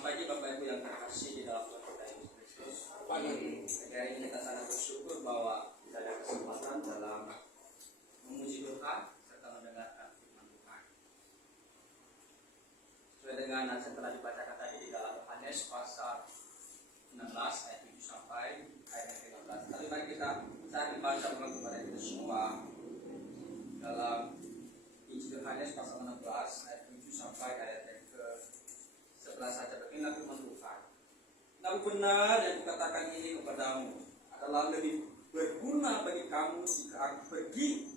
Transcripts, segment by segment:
Selamat pagi Bapak Ibu yang terkasih di dalam Tuhan kita Yesus Kristus. Pagi hari ini kita sangat bersyukur bahwa kita ada kesempatan dalam memuji Tuhan serta mendengarkan firman Tuhan. Sesuai dengan yang telah dibacakan tadi di dalam Yohanes pasal 16 ayat 7 sampai ayat 15. Lalu mari kita cari baca ulang kepada kita semua dalam Injil Yohanes pasal 16 ayat 7 sampai ayat yang ke-11 saja. Beginilah firman Tuhan. Namun benar yang kukatakan ini kepadamu adalah lebih berguna bagi kamu jika aku pergi.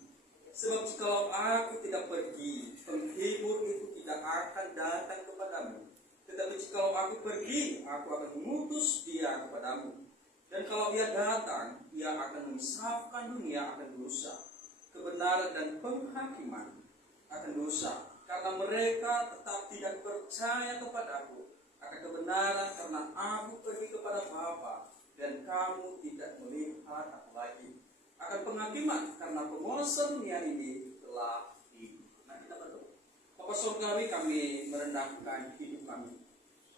Sebab jikalau aku tidak pergi, penghibur itu tidak akan datang kepadamu. Tetapi jikalau aku pergi, aku akan mengutus dia kepadamu. Dan kalau ia datang, ia akan memisahkan dunia akan dosa, kebenaran dan penghakiman akan dosa. Karena mereka tetap tidak percaya kepadaku akan kebenaran, karena aku pergi kepada Bapa dan kamu tidak melihat aku lagi. Akan penghakiman, karena penguasa dunia ini telah hidup. Nah, kita berdoa. Bapa Surgawi, kami merendahkan hidup kami.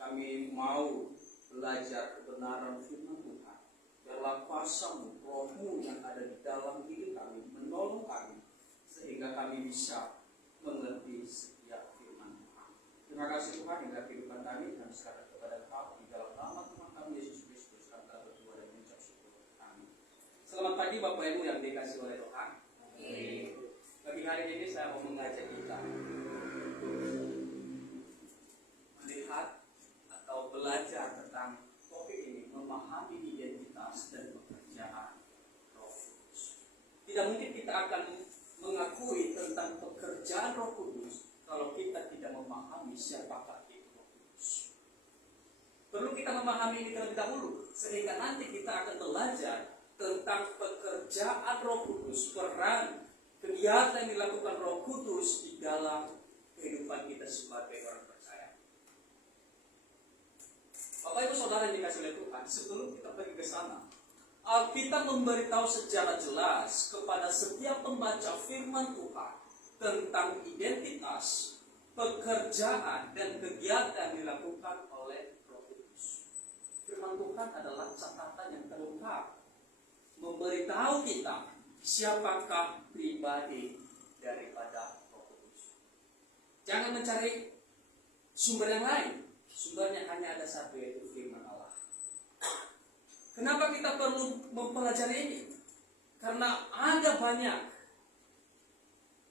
Kami mau belajar kebenaran firman Tuhan. Biarlah kuasa-Mu, Roh-Mu yang ada di dalam hidup kami menolong kami sehingga kami bisa mengerti setiap firman Tuhan. Terima kasih Tuhan hingga kehidupan kami dan serahkan kepada Engkau di dalam nama Tuhan kami Yesus Kristus. Kami telah berdoa dan mengucap syukur. Amin. Selamat pagi Bapak Ibu yang dikasihi oleh Tuhan. Pagi hari ini saya mau mengajak kita melihat atau belajar tentang topik ini, memahami identitas dan pekerjaan Roh Kudus. Tidak mungkin kita akan mengakui tentang pekerjaan Roh Kudus kalau kita tidak memahami siapakah itu Roh Kudus. Perlu kita memahami ini terlebih dahulu sehingga nanti kita akan belajar tentang pekerjaan Roh Kudus, peran kegiatan yang dilakukan Roh Kudus di dalam kehidupan kita sebagai orang percaya. Bapak Ibu Saudara yang dikasihi oleh Tuhan, sebelum kita pergi ke sana, Alkitab memberitahu secara jelas kepada setiap pembaca firman Tuhan tentang identitas, pekerjaan, dan kegiatan yang dilakukan oleh Roh Kudus. Firman Tuhan adalah catatan yang terungkap, memberitahu kita siapakah pribadi daripada Roh Kudus. Jangan mencari sumber yang lain. Sumbernya hanya ada satu, yaitu firman Allah. Kenapa kita perlu mempelajari ini? Karena ada banyak,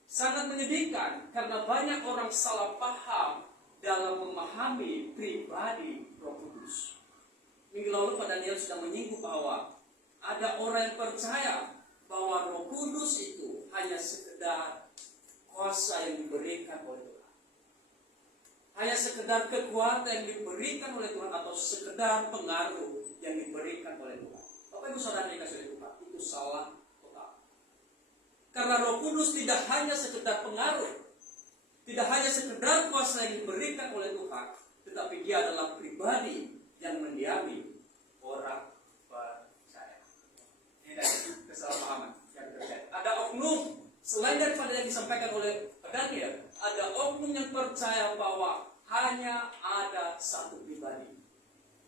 sangat menyedihkan, karena banyak orang salah paham dalam memahami pribadi Roh Kudus. Minggu lalu Pak Daniel sudah menyinggung bahwa ada orang yang percaya bahwa Roh Kudus itu hanya sekedar kuasa yang diberikan oleh Tuhan. Hanya sekedar kekuatan yang diberikan oleh Tuhan atau sekedar pengaruh yang diberikan oleh Tuhan. Bapak Ibu Saudara yang dikasihi oleh Tuhan, itu salah total. Karena Roh Kudus tidak hanya sekedar pengaruh, tidak hanya sekedar kuasa yang diberikan oleh Tuhan, tetapi dia adalah pribadi yang mendiami orang percaya. Ini dari kesalahpahaman yang terjadi. Ada oknum selain daripada yang disampaikan oleh Daniel, ada oknum yang percaya bahwa hanya ada satu pribadi.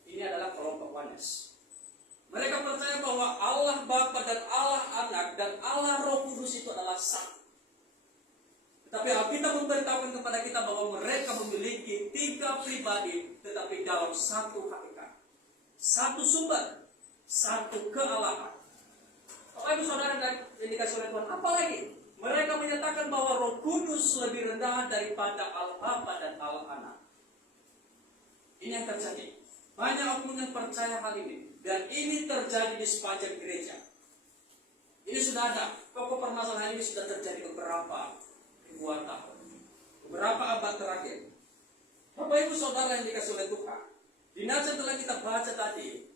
Ini adalah kelompok Oneness. Mereka percaya bahwa Allah Bapa dan Allah Anak dan Allah Roh Kudus itu adalah satu. Tetapi Alkitab memberitahukan kepada kita bahwa mereka memiliki tiga pribadi, tetapi dalam satu hakikat, satu sumber, satu kealahan. Bapak Ibu Saudara yang dikasihi oleh Tuhan, apalagi mereka menyatakan bahwa Roh Kudus lebih rendah daripada Allah Bapa dan Allah Anak. Ini yang terjadi. Banyak oknum yang percaya hal ini, dan ini terjadi di sepanjang gereja. Ini sudah ada. Pokok permasalahan ini sudah terjadi beberapa ribuan tahun, beberapa abad terakhir. Bapak Ibu Saudara yang dikasihi oleh Tuhan, di nats yang telah kita baca tadi,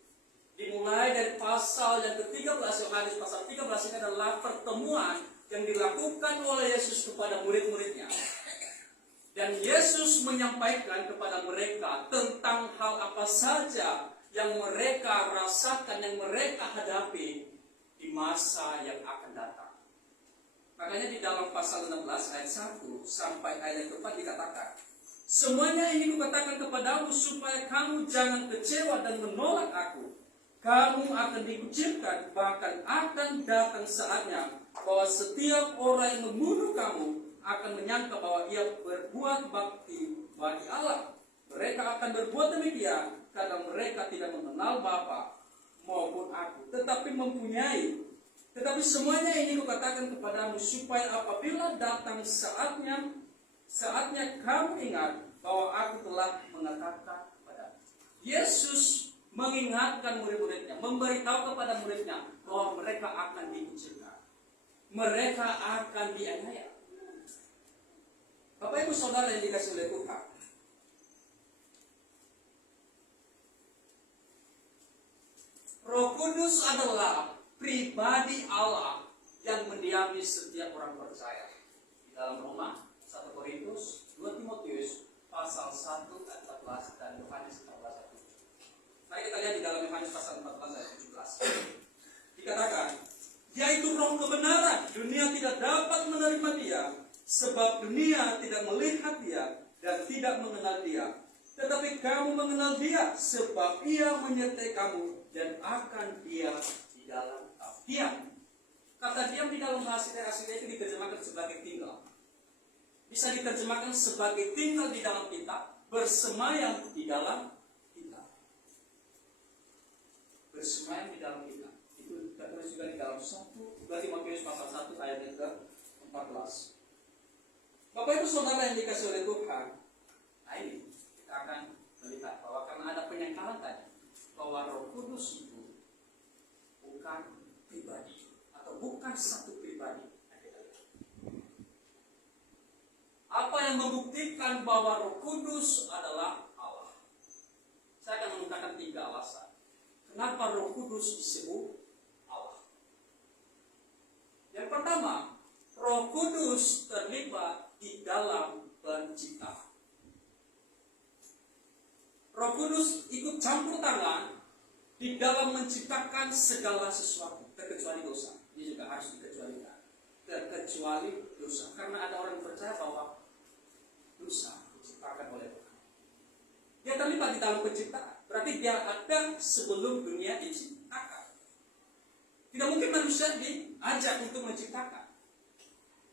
dimulai dari pasal yang ke-13, Yohanes pasal 13 ini adalah pertemuan yang dilakukan oleh Yesus kepada murid-muridnya. Dan Yesus menyampaikan kepada mereka tentang hal apa saja yang mereka rasakan, yang mereka hadapi di masa yang akan datang. Makanya di dalam pasal 16 ayat 1 sampai ayat 4 dikatakan, Semuanya ini kukatakan kepadamu supaya kamu jangan kecewa dan menolak aku. Kamu akan dikucilkan, bahkan akan datang saatnya bahwa setiap orang yang membunuh kamu akan menyangka bahwa ia berbuat bakti bagi Allah. Mereka akan berbuat demikian karena mereka tidak mengenal Bapa maupun aku, tetapi semuanya ini kukatakan kepadamu supaya apabila datang saatnya kamu ingat bahwa aku telah mengatakan kepadamu. Yesus mengingatkan murid-muridnya, memberitahu kepada muridnya bahwa mereka akan dikucilkan, mereka akan dianiaya. Bapak Ibu Saudara yang dikasihi oleh Tuhan, Roh Kudus adalah pribadi Allah yang mendiami setiap orang percaya. Di dalam Roma, 1 Korintus, 2 Timotius, pasal 1 ayat 14 dan Yohanes 14 ayat 7. Mari kita lihat di dalam Yohanes pasal 14 ayat 17. Dikatakan, yaitu roh kebenaran, dunia tidak dapat menerima dia, sebab dunia tidak melihat dia dan tidak mengenal dia. Tetapi kamu mengenal dia, sebab ia menyertai kamu dan akan diam di dalam kamu. Diam. Kata diam di dalam bahasa aslinya itu diterjemahkan sebagai tinggal. Bisa diterjemahkan sebagai tinggal di dalam kita, bersemayam di dalam kita. Bersemayam di dalam kita. Itu tertulis juga di dalam 1 Timotius pasal 1 ayat yang ke-14. Bapak Ibu Saudara yang dikasihi oleh Tuhan, nah ini kita akan melihat bahwa karena ada penyangkalan tadi, bahwa Roh Kudus itu bukan pribadi atau bukan satu pribadi. Apa yang membuktikan bahwa Roh Kudus adalah Allah? Saya akan mengungkapkan 3 alasan. Kenapa Roh Kudus disebut Allah? Yang pertama, Roh Kudus terlibat di dalam penciptaan. Roh Kudus ikut campur tangan di dalam menciptakan segala sesuatu, terkecuali dosa. Ini juga harus dikecualikan. Terkecuali dosa, karena ada orang yang percaya bahwa dosa diciptakan oleh Tuhan. Dia terlibat di dalam penciptaan, berarti dia ada sebelum dunia diciptakan. Tidak mungkin manusia diajak untuk menciptakan.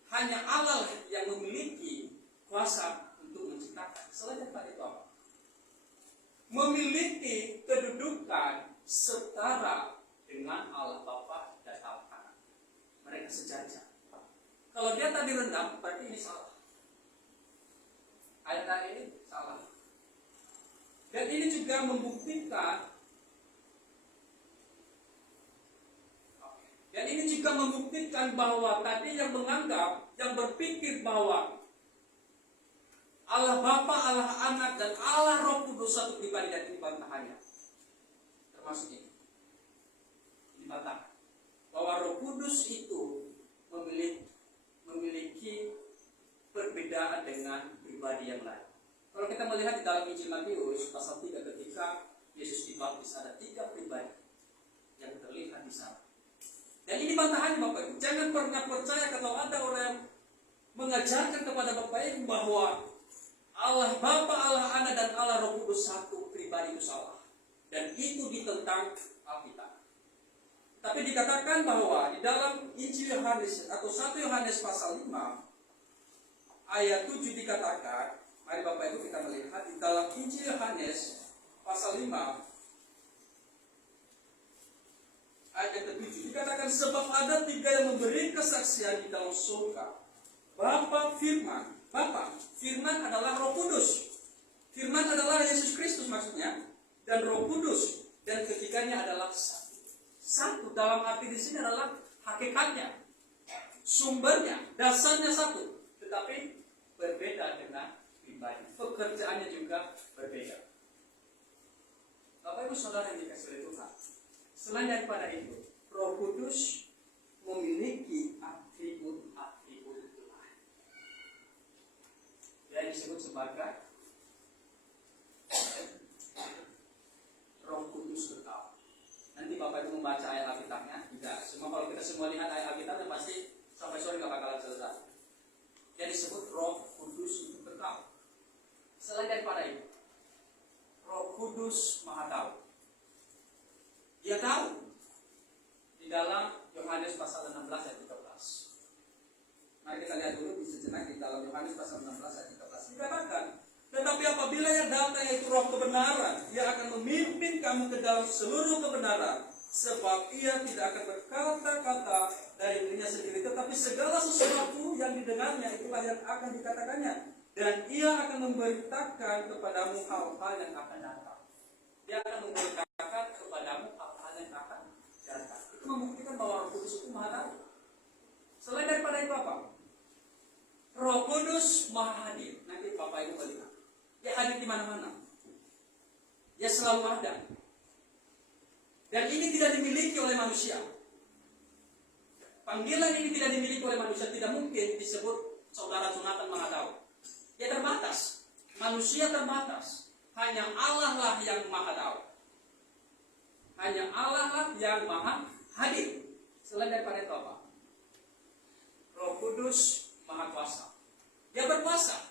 Hanya Allah yang memiliki kuasa untuk menciptakan. Selain daripada itu apa? Memiliki kedudukan setara dengan Allah Bapa dan Allah Anak. Mereka sejajar. Kalau dia tadi rendah, berarti ini salah. Ayat ini salah. Dan ini juga membuktikan bahwa tadi yang menganggap, yang berpikir bahwa Allah Bapa, Allah Anak, dan Allah Roh Kudus satu pribadi, dan ini bantahannya. Termasuk ini. Dibantah bahwa Roh Kudus itu memiliki perbedaan dengan pribadi yang lain. Kalau kita melihat di dalam Injil Matius pasal 3 ketika Yesus dibaptis, ada 3 pribadi yang terlihat di sana. Dan ini bantahannya Bapak Ibu. Jangan pernah percaya kalau ada orang yang mengajarkan kepada Bapak Ibu bahwa Allah Bapa, Allah Anak, dan Allah Roh Kudus satu pribadi itu salah. Dan itu ditentang Alkitab. Tapi dikatakan bahwa di dalam Injil Yohanes atau 1 Yohanes pasal 5 ayat 7 dikatakan, mari Bapak Ibu kita melihat di dalam Injil Yohanes pasal 5 ayat 7 dikatakan, sebab ada 3 yang memberi kesaksian di dalam surga, Bapa, Firman. Bapa, Firman adalah Roh Kudus. Firman adalah Yesus Kristus maksudnya, dan Roh Kudus, dan ketiganya adalah satu. Satu dalam arti di sini adalah hakikatnya, sumbernya, dasarnya satu, tetapi berbeda dengan pribadi. Pekerjaannya juga berbeda. Bapak Ibu Saudara yang dikasihi oleh Tuhan, selain daripada itu, Roh Kudus memiliki atribut-atribut lain yang disebut sebagai Roh Kudus kekal. Nanti Bapak Ibu membaca ayat Alkitabnya, tidak semua, kalau kita semua lihat ayat Alkitabnya pasti sampai sore nggak bakalan selesai. Yang disebut Roh Kudus itu kekal. Selain daripada itu, Roh Kudus Maha tahu. Dia tahu. Di dalam Yohanes pasal 16 ayat 13. Mari kita lihat dulu sejenak di dalam Yohanes pasal 16 ayat 13. Dikatakan, tetapi apabila yang datang yaitu Roh kebenaran, Ia akan memimpin kamu ke dalam seluruh kebenaran, sebab Ia tidak akan berkata-kata dari dirinya sendiri, tetapi segala sesuatu yang didengarnya itulah yang akan dikatakannya, dan Ia akan memberitakan kepadamu hal-hal yang akan datang. Dia akan memberitakan kepadamu hal-hal yang akan datang. Itu membuktikan bahwa Roh Kudus itu Maha tahu. Selain daripada itu apa? Roh Kudus Maha hadir. Nanti Bapak Ibu melihat. Dia hadir di mana-mana. Dia selalu ada. Dan ini tidak dimiliki oleh manusia. Panggilan ini tidak dimiliki oleh manusia. Tidak mungkin disebut saudara Jonathan Maha tahu. Dia terbatas. Manusia terbatas. Hanya Allah lah yang Maha tahu. Hanya Allah lah yang Maha hadir. Selain daripada itu apa? Roh Kudus Maha kuasa. Dia berkuasa.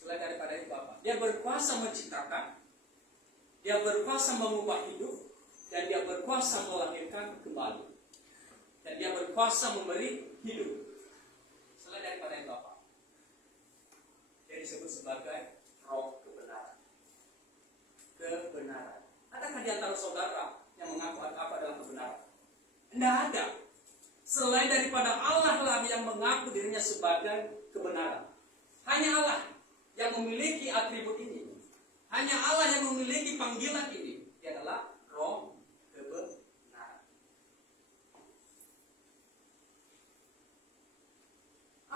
Selain daripada itu apa? Dia berkuasa menciptakan. Dia berkuasa mengubah hidup. Dan dia berkuasa melahirkan kembali. Dan dia berkuasa memberi hidup. Selain daripada itu apa? Dia disebut sebagai Roh kebenaran. Kebenaran. Adakah di antara saudara yang mengaku apa adalah kebenaran? Tidak ada. Selain daripada Allah lah yang mengaku dirinya sebagai kebenaran. Hanya Allah yang memiliki atribut ini. Hanya Allah yang memiliki panggilan ini. Dia adalah Roh kebenaran.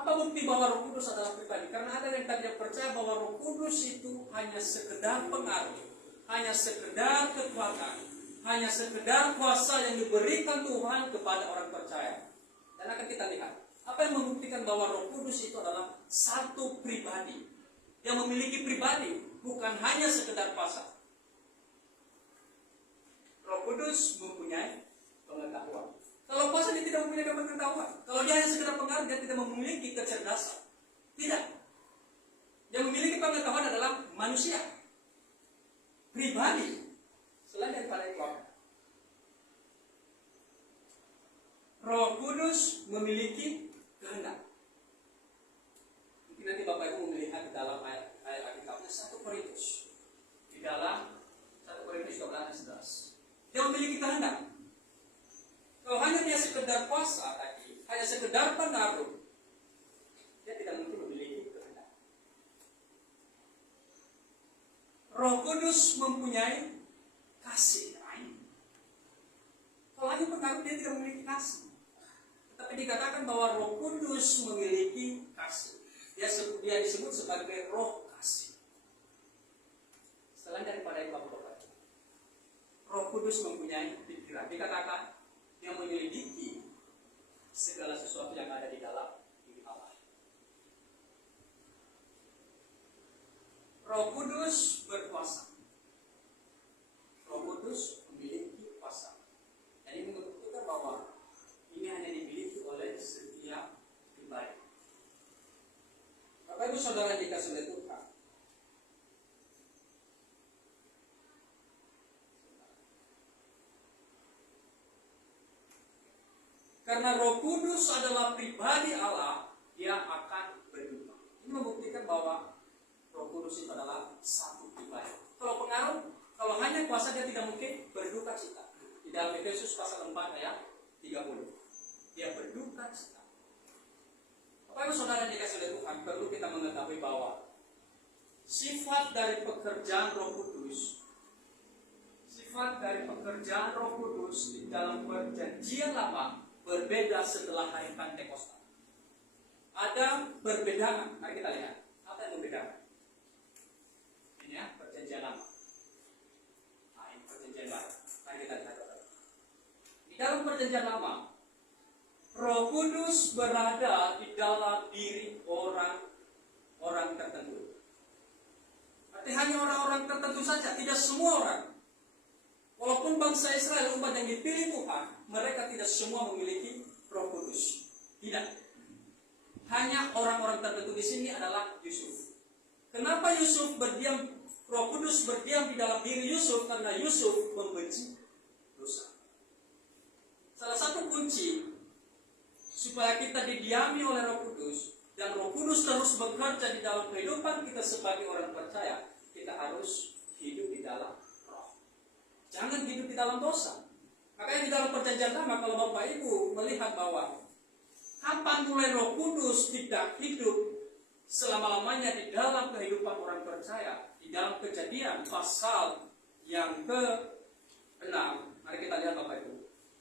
Apa bukti bahwa Roh Kudus adalah pribadi? Karena ada yang tidak percaya bahwa Roh Kudus itu hanya sekedar pengaruh, hanya sekedar kekuatan, hanya sekedar kuasa yang diberikan Tuhan kepada orang percaya. Dan akan kita lihat apa yang membuktikan bahwa Roh Kudus itu adalah satu pribadi yang memiliki pribadi, bukan hanya sekedar kuasa. Roh Kudus mempunyai pengetahuan. Kalau kuasa dia tidak mempunyai pengetahuan. Kalau dia hanya sekedar pengaruh, dia tidak memiliki kecerdasan. Tidak. Yang memiliki pengetahuan adalah manusia, pribadi. Selain daripada itu, Roh Kudus memiliki kehendak. Mungkin nanti Bapak Ibu melihat di dalam ayat Alkitabnya 1 Korintus. Di dalam 1 Korintus 12 ayat 11. Dia memiliki kehendak. Kalau hanya dia sekedar kuasa tadi, hanya sekedar pengaruh, dia tidak mungkin memiliki kehendak. Roh Kudus mempunyai kasih. Kalau hanya pengaruh, dia tidak memiliki kasih. Tapi dikatakan bahwa Roh Kudus memiliki kasih. Dia disebut sebagai Roh kasih. Selain daripada itu, Roh Kudus mempunyai pikiran. Dikatakan yang menyelidiki segala sesuatu yang ada di dalam diri Allah. Roh Kudus berkuasa. Roh Kudus memiliki kuasa. Jadi membuktikan bahwa ini hanya dimiliki oleh setiap pribadi. Bapak Ibu Saudara yang dikasihi oleh Tuhan, karena Roh Kudus adalah pribadi Allah, dia akan berduka. Ini membuktikan bahwa Roh Kudus itu adalah satu pribadi. Kalau pengaruh, kalau hanya kuasa, dia tidak mungkin berduka cita. Di dalam Efesus pasal 4 ayat 30. Dia berduka cita. Bapak Ibu Saudara yang dikasihi oleh Tuhan, perlu kita mengetahui bahwa sifat dari pekerjaan Roh Kudus, sifat dari pekerjaan Roh Kudus di dalam Perjanjian Lama berbeda setelah hari Pentakosta. Ada perbedaan. Mari kita lihat apa yang membedakan. Ini ya, Perjanjian Lama. Nah, ini Perjanjian Baru. Mari kita lihat. Di dalam Perjanjian Lama, Roh Kudus berada di dalam diri orang tertentu. Artinya hanya orang-orang tertentu saja, tidak semua orang. Walaupun bangsa Israel, umat yang dipilih Tuhan, mereka tidak semua memiliki Roh Kudus. Tidak. hanya orang-orang tertentu di sini adalah Yusuf. Kenapa Yusuf berdiam, Roh Kudus berdiam di dalam diri Yusuf? Karena Yusuf membenci dosa. Salah satu kunci supaya kita didiami oleh Roh Kudus dan Roh Kudus terus bekerja di dalam kehidupan kita sebagai orang percaya, kita harus hidup di dalam Roh. Jangan hidup di dalam dosa. Makanya di dalam Perjanjian Lama, kalau Bapak Ibu melihat bahwa kapan mulai Roh Kudus tidak hidup selama-lamanya di dalam kehidupan orang percaya, di dalam Kejadian pasal yang ke-6. Mari kita lihat Bapak Ibu.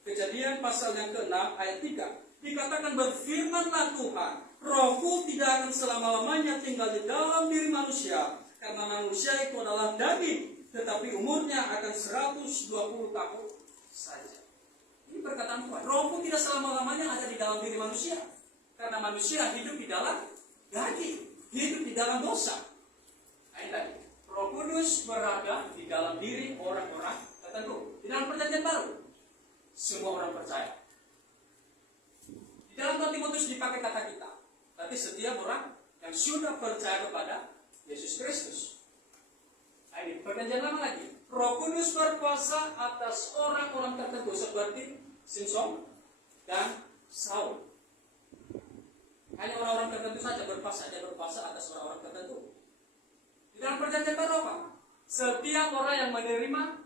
Kejadian pasal yang ke-6 ayat 3. Dikatakan, berfirmanlah Tuhan, Rohku tidak akan selama-lamanya tinggal di dalam diri manusia, karena manusia itu adalah daging, tetapi umurnya akan 120 tahun saja. Ini perkataan Tuhan. Rohku tidak selama-lamanya ada di dalam diri manusia, karena manusia hidup di dalam daging, hidup di dalam dosa. Ini tadi, Roh Kudus berada di dalam diri orang-orang tertentu. Di dalam Perjanjian Baru, semua orang percaya. Di dalam 2 Timotius dipakai kata kita, berarti setiap orang yang sudah percaya kepada Yesus Kristus. Ini Perjanjian Lama lagi. Roh Kudus berkuasa atas orang-orang tertentu seperti Simson dan Saul. Hanya orang-orang tertentu saja berkuasa, dia berkuasa atas orang-orang tertentu. Di dalam Perjanjian Baru apa? Setiap orang yang menerima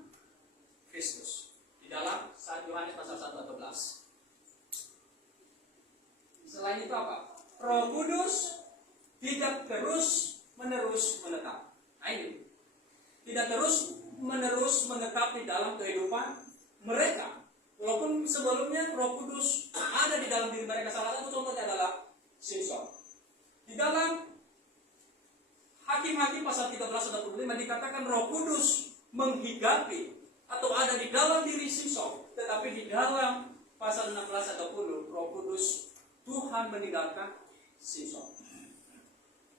Kristus. Di dalam 1 Yohanes pasal 1:11. Selain itu apa? Roh Kudus tidak terus menerus menetap. Ini tidak terus menerus menetap di dalam kehidupan mereka. Walaupun sebelumnya Roh Kudus ada di dalam diri mereka. Salah satu contohnya adalah Simson. Di dalam Hakim-Hakim pasal 13:25 dikatakan Roh Kudus menghigapi atau ada di dalam diri Simson. Tetapi di dalam pasal 16-20 Roh Kudus Tuhan meninggalkan Simson.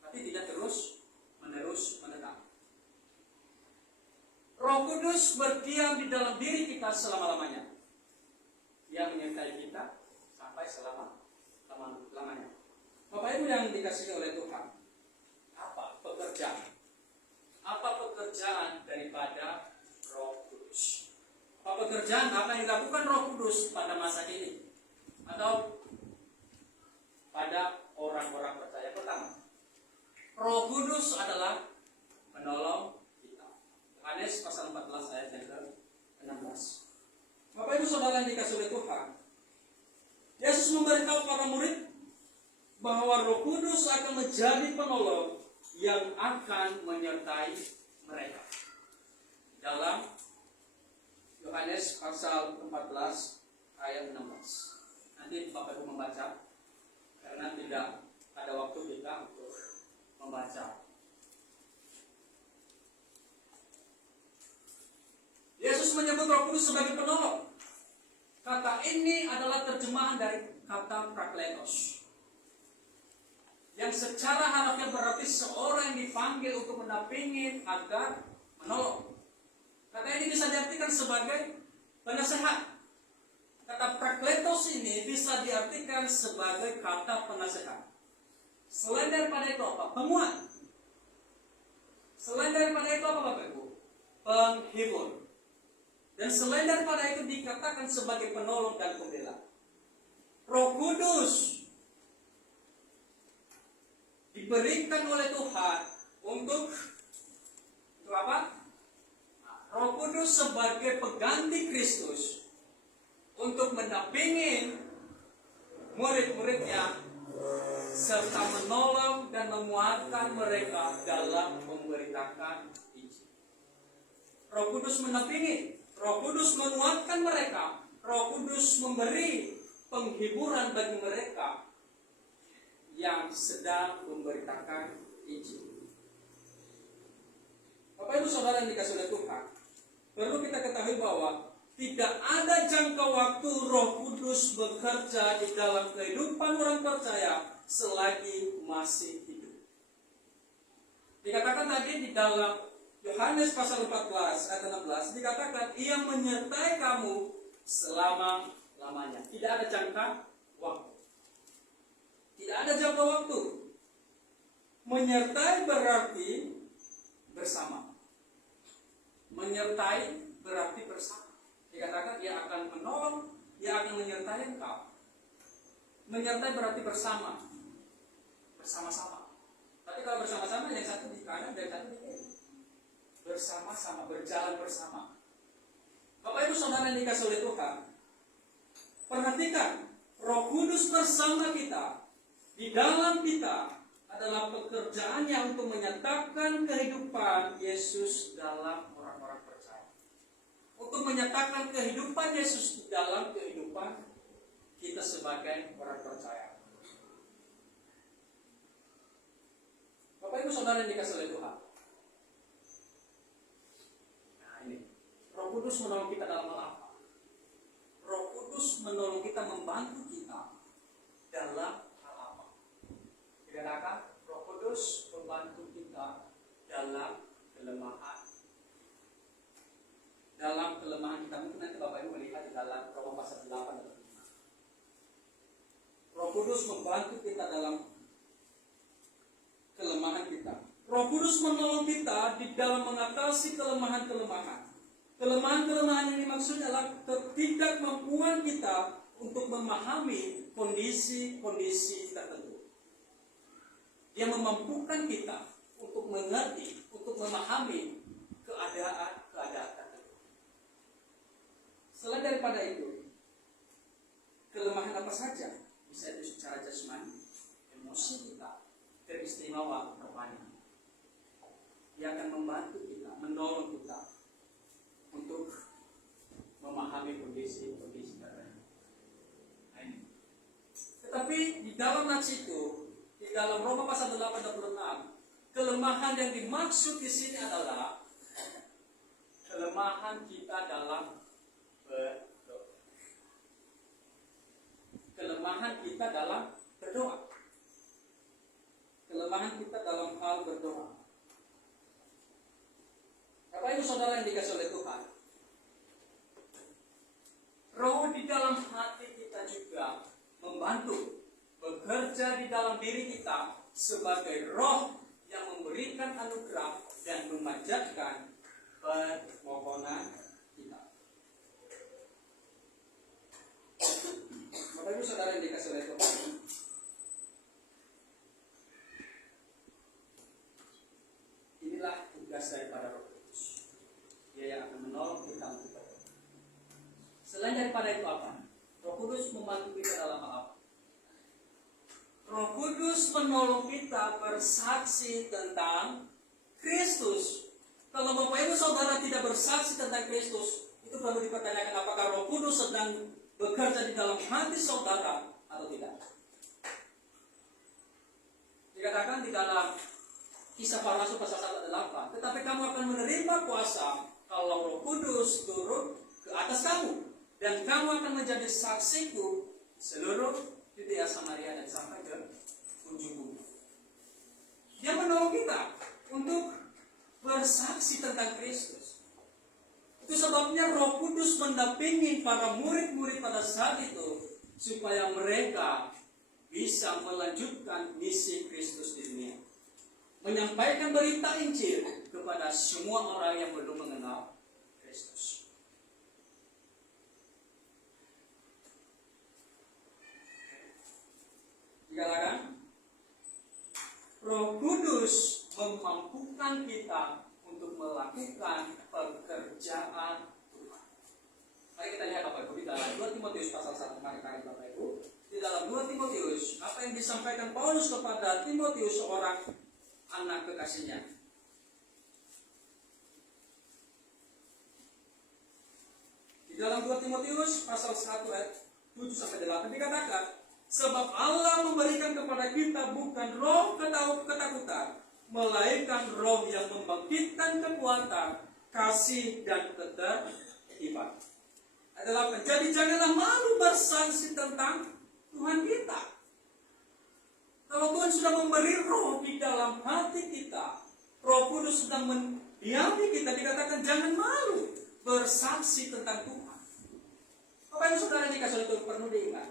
Tapi tidak terus menerus menetap. Roh Kudus berdiam di dalam diri kita selama-lamanya. Dia menyertai kita sampai selama-lamanya. Bapak Ibu yang dikasihi oleh Tuhan, apa pekerjaan? Apa pekerjaan daripada Roh Kudus? Apa pekerjaan apa yang dilakukan Roh Kudus pada masa kini? Atau pada orang-orang percaya? Pertama, Roh Kudus adalah menolong kita. Yohanes pasal 14 ayat yang ke-16. Bapak Ibu Saudara yang dikasihi oleh Tuhan, Yesus memberitahu para murid bahwa Roh Kudus akan menjadi penolong yang akan menyertai mereka. Dalam Yohanes pasal 14 ayat 16. Nanti Bapak Ibu membaca, karena tidak ada waktu kita untuk membaca. Yesus menyebut Roh Kudus sebagai penolong. Kata ini adalah terjemahan dari kata prakletos, yang secara harfiah berarti seorang yang dipanggil untuk mendampingi agar menolong. Kata ini bisa diartikan sebagai penasehat. Kata prakletos ini bisa diartikan sebagai kata penasehat. Selain daripada itu apa? Penguat. Selain daripada itu apa Bapak Ibu? Penghibur. Dan selain daripada itu dikatakan sebagai penolong dan pembela. Roh Kudus diberikan oleh Tuhan untuk apa? Roh Kudus sebagai pengganti Kristus untuk mendampingi murid-muridnya serta menolong dan menguatkan mereka dalam memberitakan Injil. Roh Kudus mendampingi, Roh Kudus menguatkan mereka, Roh Kudus memberi penghiburan bagi mereka yang sedang memberitakan Injil. Bapak Ibu Saudara yang dikasihi oleh Tuhan, perlu kita ketahui bahwa tidak ada jangka waktu Roh Kudus bekerja di dalam kehidupan orang percaya selagi masih hidup. Dikatakan tadi di dalam Yohanes pasal 14 ayat 16 dikatakan ia menyertai kamu selama-lamanya. Tidak ada jangka waktu. Tidak ada jangka waktu. Menyertai berarti bersama. Menyertai berarti bersama. Dikatakan dia akan menolong, dia akan menyertai engkau. Menyertai berarti bersama. Bersama-sama. Tapi kalau bersama-sama yang satu di kanan dan yang satu di kiri. Bersama-sama, berjalan bersama. Bapak Ibu Saudara yang dikasihi oleh Tuhan, perhatikan, Roh Kudus bersama kita, di dalam kita adalah pekerjaannya untuk menyatakan kehidupan Yesus dalam orang-orang percaya. Untuk menyatakan kehidupan Yesus dalam kehidupan kita sebagai orang percaya. Bapak Ibu Saudara yang dikasihi oleh Tuhan. Nah ini, Roh Kudus menolong kita dalam hal apa? Roh Kudus menolong kita, membantu kita dalam hal apa? Dikatakan Roh Kudus membantu kita dalam kelemahan. Dalam kelemahan kita, mungkin nanti Bapak Ibu melihat di dalam Roma pasal 8 dan 5. Roh Kudus membantu kita dalam kelemahan kita. Roh Kudus menolong kita di dalam mengatasi kelemahan-kelemahan. Kelemahan-kelemahan yang dimaksud adalah ketidakmampuan kita untuk memahami kondisi-kondisi tertentu. Dia memampukan kita untuk mengerti, untuk memahami keadaan-keadaan tertentu. Selain daripada itu, kelemahan apa saja? Bisa itu secara jasmani, emosi kita teristimewa rohani. Dia akan membantu kita, menolong kita untuk memahami kondisi-kondisi tertentu. Nah, ini. Tetapi di dalam nats itu, di dalam Roma pasal 8:26, kelemahan yang dimaksud di sini adalah kelemahan kita dalam berdoa. Kelemahan kita dalam berdoa. Kelemahan kita dalam hal berdoa. Bapak Ibu Saudara yang dikasihi oleh Tuhan, Roh di dalam hati kita juga membantu, bekerja di dalam diri kita sebagai roh yang memberikan anugerah dan memanjatkan permohonan kita. Bapak Ibu Saudara yang dikasihi oleh Tuhan, inilah tugas daripada Roh Kudus. Dia yang akan menolong kita untuk berdoa. Selain daripada itu apa? Roh Kudus membantu kita dalam hal apa? Roh Kudus menolong kita bersaksi tentang Kristus. Kalau Bapak Ibu Saudara tidak bersaksi tentang Kristus, itu perlu dipertanyakan apakah Roh Kudus sedang bekerja di dalam hati saudara atau tidak. Dikatakan di dalam Kisah Para Rasul pasal 8, tetapi kamu akan menerima kuasa kalau Roh Kudus turun ke atas kamu, dan kamu akan menjadi saksiku seluruh Yudea, Samaria, dan sampai ke ujung bumi. Dia menolong kita untuk bersaksi tentang Kristus. Itu sebabnya Roh Kudus mendampingi para murid-murid pada saat itu supaya mereka bisa melanjutkan misi Kristus di dunia. Menyampaikan berita Injil kepada semua orang yang belum mengenal Kristus. Dikatakan Roh Kudus memampukan kita untuk melakukan pekerjaan Tuhan. Mari kita lihat Bapak Ibu di dalam 2 Timotius pasal 1. Mari Bapak Ibu, di dalam 2 Timotius, apa yang disampaikan Paulus kepada Timotius, seorang anak kekasihnya. Di dalam 2 Timotius pasal 1 ayat 7-8 dikatakan, sebab Allah memberikan kepada kita bukan roh ketakutan, melainkan roh yang membangkitkan kekuatan, kasih, dan ketertiban. Adalah menjadi janganlah malu bersaksi tentang Tuhan kita. Kalau Tuhan sudah memberi roh di dalam hati kita, Roh Kudus sedang mendiami kita, dikatakan jangan malu bersaksi tentang Tuhan. Bapak Ibu Saudara dikasih itu perlu diingat.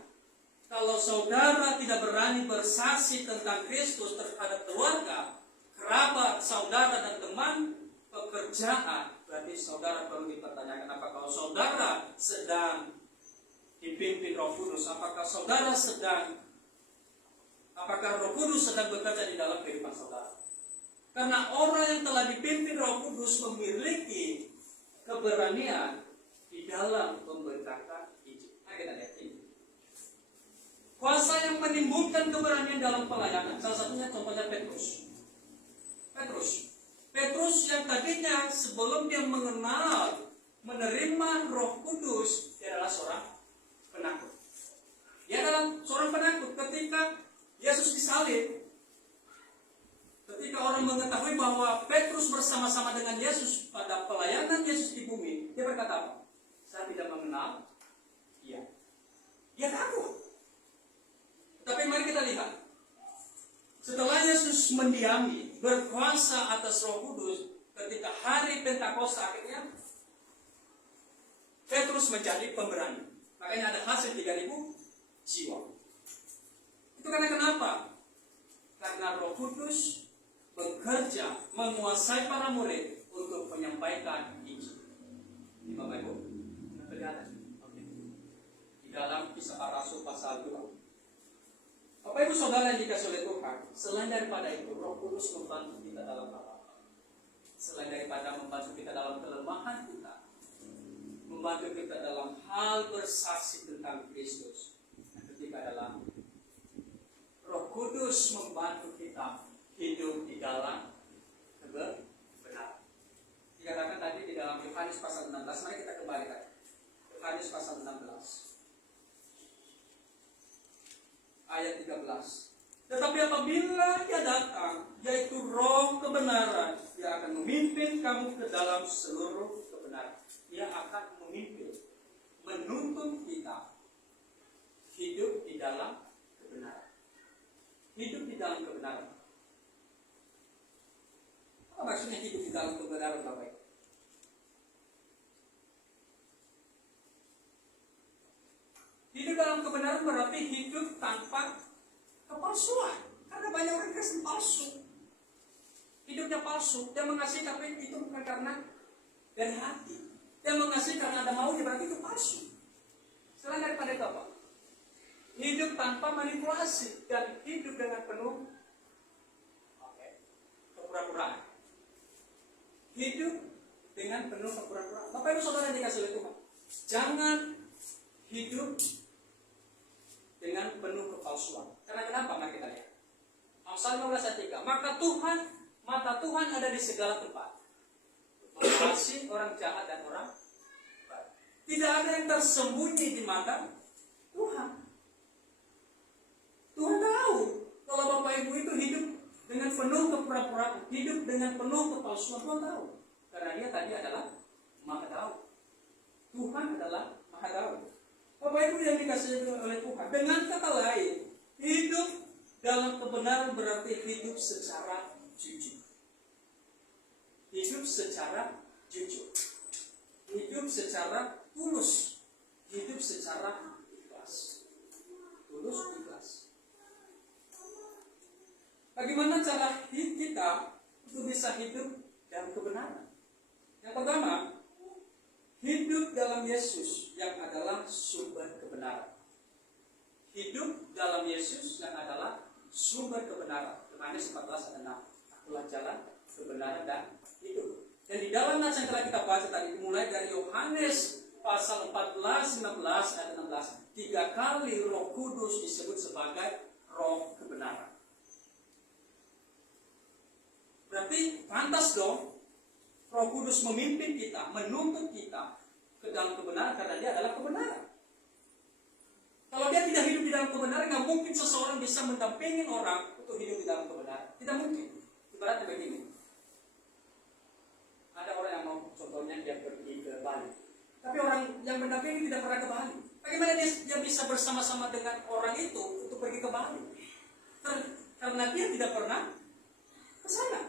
Kalau saudara tidak berani bersaksi tentang Kristus terhadap keluarga, kerabat, saudara, dan teman pekerjaan, berarti saudara perlu dipertanyakan apakah saudara sedang dipimpin Roh Kudus, apakah Roh Kudus sedang bekerja di dalam kehidupan saudara. Karena orang yang telah dipimpin Roh Kudus memiliki keberanian di dalam memberitakan Injil. Mari kita lihat ini. Kuasa yang menimbulkan keberanian dalam pelayanan. Salah satunya contohnya Petrus. Petrus yang tadinya sebelum dia menerima Roh Kudus, dia adalah seorang penakut. Dia adalah seorang penakut ketika Yesus disalib. Ketika orang mengetahui bahwa Petrus bersama-sama dengan Yesus pada pelayanan Yesus di bumi, dia berkata apa? Saya tidak mengenal dia. Dia takut. Tapi mari kita lihat. Setelah Yesus mendiami, berkuasa atas Roh Kudus, ketika hari Pentakosta akhirnya, Petrus menjadi pemberani. Makanya ada hasil 3.000 jiwa. Itu karena kenapa? Karena Roh Kudus bekerja menguasai para murid untuk menyampaikan Injil. Ini Bapak Ibu, kelihatan. Di dalam Kisah Para Rasul pasal 2. Bapak Ibu Saudara yang dikasihi oleh Tuhan, selain daripada itu, Roh Kudus membantu kita dalam apa-apa. Selain daripada membantu kita dalam kelemahan kita, membantu kita dalam hal bersaksi tentang Kristus. Yang ketiga adalah Roh Kudus membantu kita hidup di dalam kebenaran. Dikatakan tadi di dalam Yohanes pasal 16, mari kita kembali tadi. Yohanes pasal 16. Ayat 13. Tetapi apabila dia datang, yaitu Roh kebenaran, dia akan memimpin kamu ke dalam seluruh kebenaran. Dia akan memimpin, menuntun kita hidup di dalam kebenaran. Hidup di dalam kebenaran. Apa maksudnya hidup di dalam kebenaran, Bapak? Hidup dalam kebenaran berarti hidup tanpa kepalsuan. Karena banyak orang Kristen palsu. Hidupnya palsu. Dia mengasihi tapi itu bukan karena dari hati. Dia mengasihi karena ada maunya, berarti itu palsu. Selain daripada itu apa? Hidup tanpa manipulasi dan hidup dengan penuh kepura-puraan. Hidup dengan penuh kepura-puraan. Bapak Ibu Saudara yang dikasihi oleh Tuhan, jangan hidup dengan penuh kepalsuan. Karena kenapa? Mari kita lihat. Amsal 15 ayat 3. Mata Tuhan ada di segala tempat, mengawasi orang jahat dan orang baik. Tidak ada yang tersembunyi di mata Tuhan. Tuhan tahu kalau Bapak Ibu itu hidup dengan penuh kepura-puraan, hidup dengan penuh kepalsuan. Tuhan tahu. Karena dia tadi adalah Maha Tahu. Tuhan adalah Maha Tahu. Bapak Ibu yang dikasihi oleh Tuhan, dengan kata lain, hidup dalam kebenaran berarti hidup secara jujur. Hidup secara jujur. Hidup secara tulus. Hidup secara ikhlas. Tulus, ikhlas. Bagaimana cara kita untuk bisa hidup dalam kebenaran? Yang pertama, hidup dalam Yesus yang adalah sumber kebenaran. Hidup dalam Yesus yang adalah sumber kebenaran. Yohanes 14 ayat 6. Akulah jalan, kebenaran dan hidup. Dan di dalam nas yang telah kita baca tadi, mulai dari Yohanes pasal 14, 15 ayat 16, 3 kali Roh Kudus disebut sebagai Roh kebenaran. Berarti pantas dong Roh Kudus memimpin kita, menuntut kita ke dalam kebenaran karena dia adalah kebenaran. Kalau dia tidak hidup di dalam kebenaran, nggak mungkin seseorang bisa mendampingi orang untuk hidup di dalam kebenaran. Tidak mungkin. Ibaratnya begini. Ada orang yang mau, contohnya dia pergi ke Bali, tapi orang yang mendampingi tidak pernah ke Bali. Bagaimana dia bisa bersama-sama dengan orang itu untuk pergi ke Bali? Karena dia tidak pernah ke sana.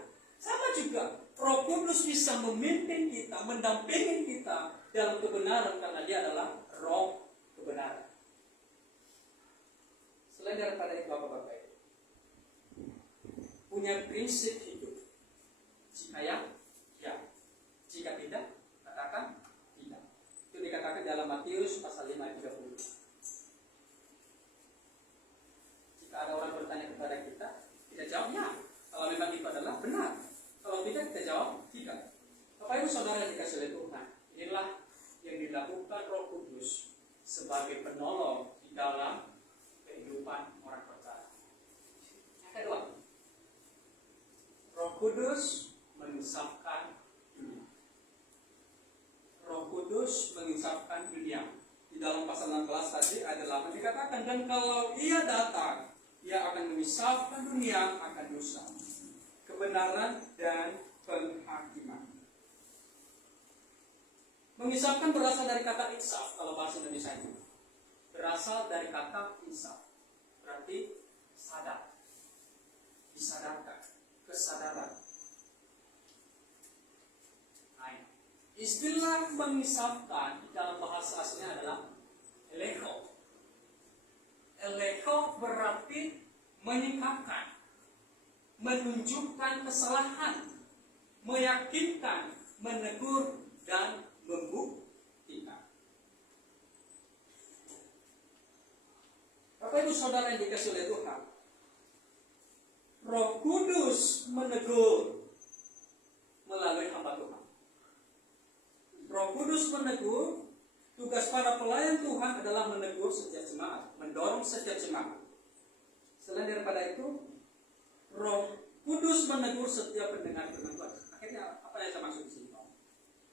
Sama juga, Roh Kudus bisa memimpin kita, mendampingi kita dalam kebenaran karena dia adalah Roh kebenaran. Selain daripada itu Bapak-Bapak itu punya prinsip hidup. Jika ya, jika tidak, katakan tidak. Itu dikatakan dalam Matius pasal 5 ayat 30. Jika ada orang bertanya kepada kita jawab ya. Kalau memang itu adalah benar. Kalau tidak, kita jawab tidak. Bapak Ibu Saudara yang dikasih oleh Tuhan, inilah yang dilakukan Roh Kudus sebagai penolong di dalam kehidupan orang percaya. Yang kedua, Roh Kudus mengisapkan dunia. Roh Kudus mengisapkan dunia. Di dalam pasal 16 tadi ayat 8 dikatakan, dan kalau ia datang, ia akan memisahkan dunia akan dosa, kebenaran dan penghakiman. Mengisahkan berasal dari kata insaf, kalau bahasa Indonesia itu. Berasal dari kata insaf. Berarti sadar. Disadarkan. Kesadaran. Nah, istilah mengisahkan di dalam bahasa aslinya adalah elecho. Elecho berarti menyingkapkan, menunjukkan kesalahan, meyakinkan, menegur, dan membuktikan. Bapak Ibu Saudara yang dikasihi oleh Tuhan, Roh Kudus menegur melalui hamba Tuhan. Roh Kudus menegur. Tugas para pelayan Tuhan adalah menegur setiap jemaat, mendorong setiap jemaat. Selain daripada itu, Roh Kudus menegur setiap pendengar firman Tuhan. Akhirnya apa yang saya maksud di sini?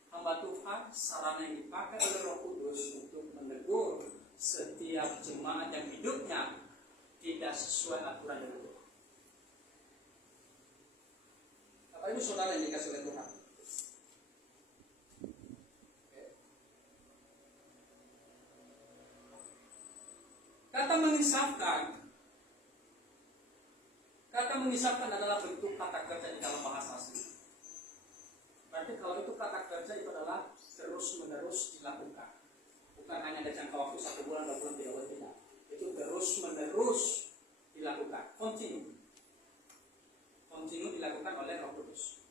Hamba Tuhan sarana yang dipakai oleh Roh Kudus untuk menegur setiap jemaat yang hidupnya tidak sesuai aturan dari Tuhan. Bapak Ibu Saudara yang dikasihi oleh Tuhan, kata mengisapkan adalah bentuk kata kerja di dalam bahasa asli. Berarti kalau itu kata kerja itu adalah terus menerus dilakukan. Bukan hanya ada jangka waktu 1 bulan, 2 bulan, 3 bulan, tidak. Itu terus menerus dilakukan. Continue dilakukan oleh Roh Kudus.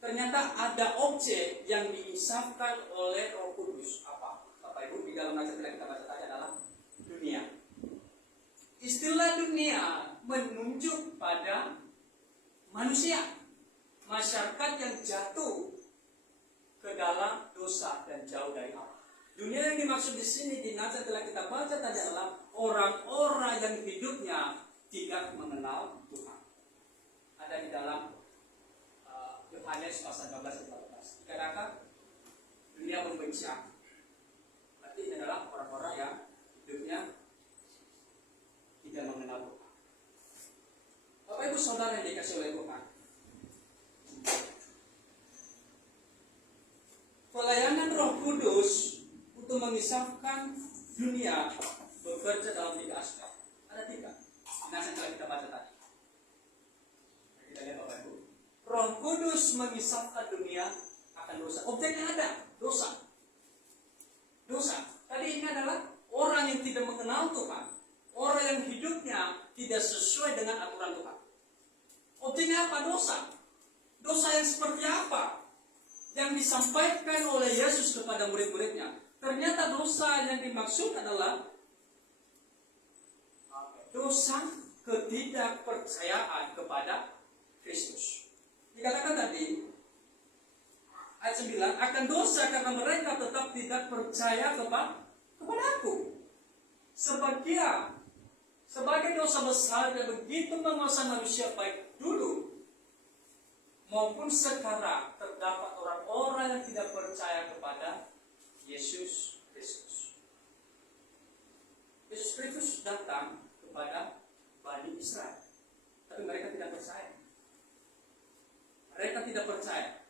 Ternyata ada objek yang diisapkan oleh Roh Kudus. Apa? Bapak Ibu, di dalam ayat yang kita baca tadi adalah dunia. Istilah dunia menunjuk pada manusia, masyarakat yang jatuh ke dalam dosa dan jauh dari Allah. Dunia yang dimaksud di sini di nasihat telah kita baca tadi adalah orang-orang yang hidupnya tidak mengenal Tuhan. Ada di dalam Yohanes pasal 12 ayat 14. Dikatakan dunia membenci aku. Berarti ini adalah orang-orang yang hidupnya tidak mengenal Tuhan. Bapak Ibu Saudara yang dikasihi oleh Tuhan, pelayanan Roh Kudus untuk mengisahkan dunia bekerja dalam 3 aspek. Ada 3. Nah, yang telah kita baca tadi. Kita lihat Bapak Ibu. Roh Kudus mengisahkan dunia akan dosa. Objeknya ada, dosa. Dosa. Tadi ini adalah orang yang tidak mengenal Tuhan, orang yang hidupnya tidak sesuai dengan aturan Tuhan. Objeknya apa? Dosa. Dosa yang seperti apa? Yang disampaikan oleh Yesus kepada murid-muridnya. Ternyata dosa yang dimaksud adalah dosa ketidakpercayaan kepada Kristus. Dikatakan tadi ayat 9, akan dosa karena mereka tetap tidak percaya kepada aku. Sebagai dosa besar yang begitu menguasai manusia baik dulu maupun sekarang, terdapat orang-orang yang tidak percaya kepada Yesus Kristus. Yesus Kristus datang kepada Bani Israel, tapi mereka tidak percaya. Mereka tidak percaya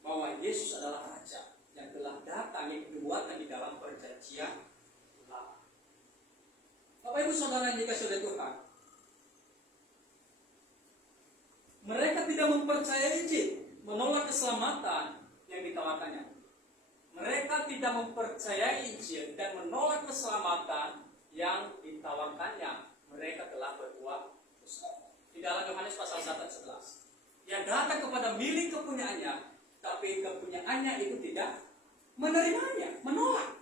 bahwa Yesus adalah Raja yang telah datang yang dibuatkan di dalam perjanjian lama. Bapak Ibu Saudara yang dikasihi oleh Tuhan, mereka tidak mempercayai Injil, menolak keselamatan yang ditawarkannya. Mereka tidak mempercayai Injil dan menolak keselamatan yang ditawarkannya, mereka telah berbuat dosa. Di dalam Yohanes pasal 1 ayat 11. Yang datang kepada milik kepunyaannya, tapi kepunyaannya itu tidak menerimanya, menolak.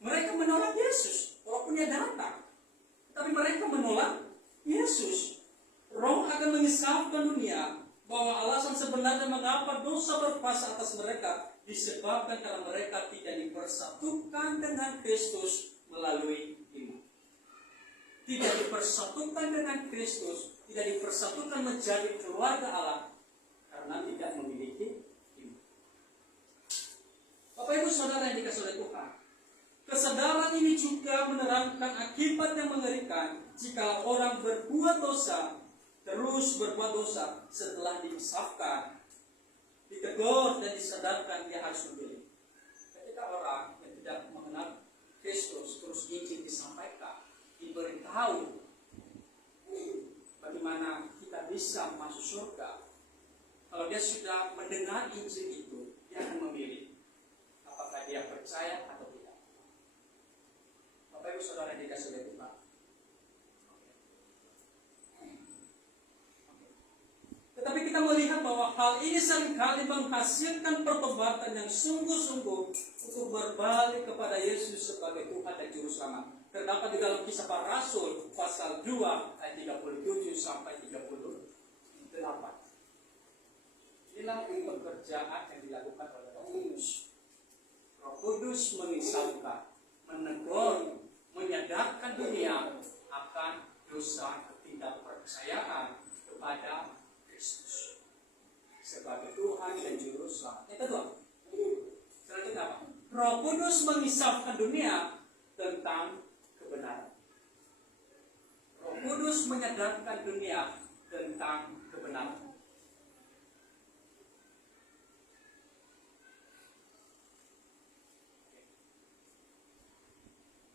Mereka menolak Yesus, walaupun dia datang. Tapi mereka menolak Yesus. Roh akan mengisahkan dunia bahwa alasan sebenarnya mengapa dosa berkuasa atas mereka disebabkan karena mereka tidak dipersatukan dengan Kristus melalui iman. Tidak dipersatukan dengan Kristus, tidak dipersatukan menjadi keluarga Allah karena tidak memiliki iman. Bapak Ibu Saudara yang dikasihi oleh Tuhan, kesadaran ini juga menerangkan akibat yang mengerikan jika orang berbuat dosa, terus berbuat dosa setelah diinsafkan, ditegur dan disadarkan dia harus memilih. Ketika orang yang tidak mengenal Kristus terus Injil disampaikan, diberitahu bagaimana kita bisa masuk surga. Kalau dia sudah mendengar Injil itu, dia akan memilih apakah dia percaya atau tidak. Bapak Ibu Saudara yang dikasihi oleh Tuhan, tetapi kita melihat bahwa hal ini seringkali menghasilkan pertobatan yang sungguh-sungguh untuk berbalik kepada Yesus sebagai Tuhan dan Juru Selamat. Terdapat di dalam Kisah Para Rasul pasal 2 ayat 37 sampai 38. Inilah pekerjaan yang dilakukan oleh Roh Kudus. Roh Kudus mengisahkan, menegur, menyadarkan dunia akan dosa ketidakpercayaan kepada Kristus sebagai Tuhan dan Juru Selamat. Yang kedua, selanjutnya apa? Roh Kudus mengisahkan dunia tentang kebenaran. Roh Kudus menyadarkan dunia tentang kebenaran.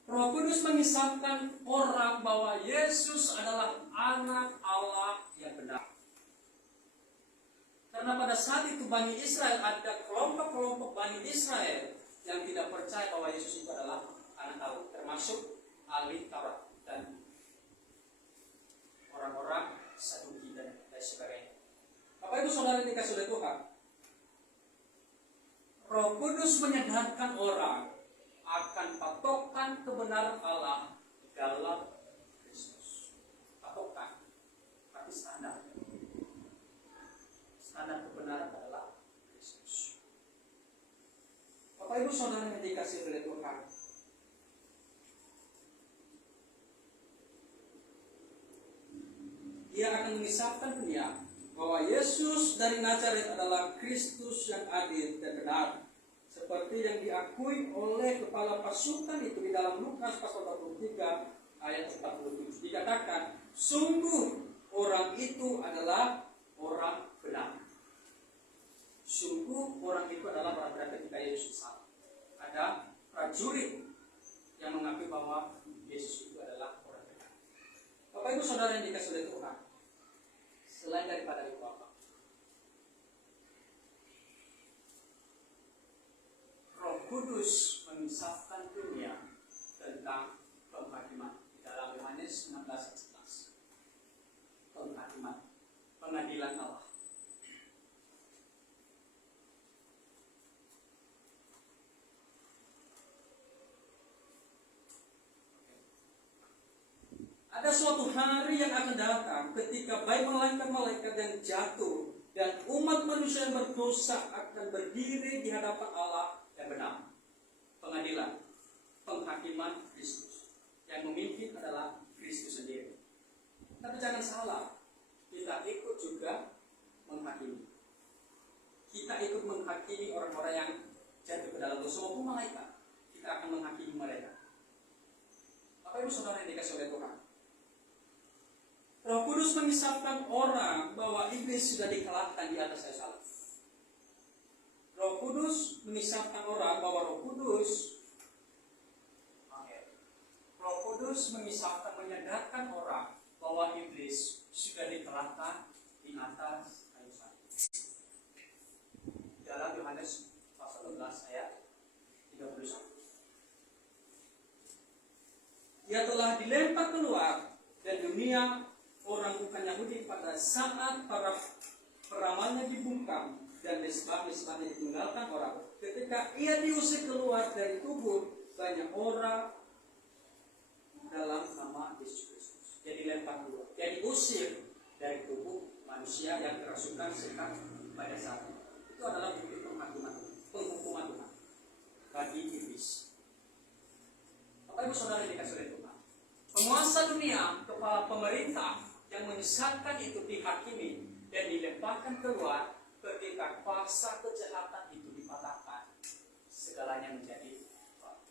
Roh Kudus mengisahkan orang bahwa Yesus adalah anak Allah yang benar. Karena pada saat itu Bani Israel, ada kelompok-kelompok Bani Israel yang tidak percaya bahwa Yesus itu adalah anak Allah, termasuk ahli Taurat dan orang-orang Saduki dan lain sebagainya. Bapak Ibu Saudara yang dikasihi oleh Tuhan, Roh Kudus menyadarkan orang akan patokan kebenaran Allah dalam Kristus. Patokan, tapi standar. Standar kebenaran adalah Kristus. Bapak Ibu Saudara yang dikasihi oleh Tuhan, dia akan mengisahkan dunia bahwa Yesus dari Nazaret adalah Kristus yang adil dan benar, seperti yang diakui oleh kepala pasukan itu di dalam Lukas pasal 23 ayat 47. Dikatakan, sungguh orang itu adalah orang benar. Sungguh orang itu adalah orang benar ketika Yesus salah. Ada prajurit yang mengakui bahwa Yesus itu adalah orang benar. Bapak Ibu Saudara yang dikasihi oleh Tuhan, selain daripada itu apa? Roh Kudus mengisahkan dunia tentang penghakiman. Di dalam Yohanes 16 ayat 11. Penghakiman, pengadilan Allah. Ada suatu hari yang akan datang ketika baik malaikat-malaikat yang jatuh dan umat manusia yang berdosa akan berdiri di hadapan Allah yang benar. Pengadilan, penghakiman Kristus. Yang memimpin adalah Kristus sendiri. Tapi jangan salah, kita ikut juga menghakimi. Kita ikut menghakimi orang-orang yang jatuh ke dalam dosa maupun malaikat. Kita akan menghakimi mereka. Bapak Ibu Saudara yang dikasihi oleh Tuhan, Roh Kudus mengisahkan orang bahwa iblis sudah dikalahkan di atas kayu salib. Roh Kudus mengisahkan orang bahwa Roh Kudus mengisahkan, menyadarkan orang bahwa iblis sudah dikalahkan di atas kayu salib. Dalam Yohanes pasal 12 ayat 31. dunia orang bukan Yahudi pada saat para peramalnya dibungkam dan mesbah-mesbahnya ditinggalkan orang, ketika ia diusir keluar dari tubuh, banyak orang dalam nama Yesus Kristus jadi lempar keluar, jadi diusir dari tubuh manusia yang kerasukan setan pada saat itu. Itu adalah bukti penghukuman Tuhan bagi iblis. Bapak Ibu Saudara yang dikasihi oleh Tuhan, penguasa dunia, kepala pemerintah yang menyesatkan itu dihakimi dan dilemparkan keluar. Ketika kuasa kejahatan itu dipatahkan, segalanya menjadi baik.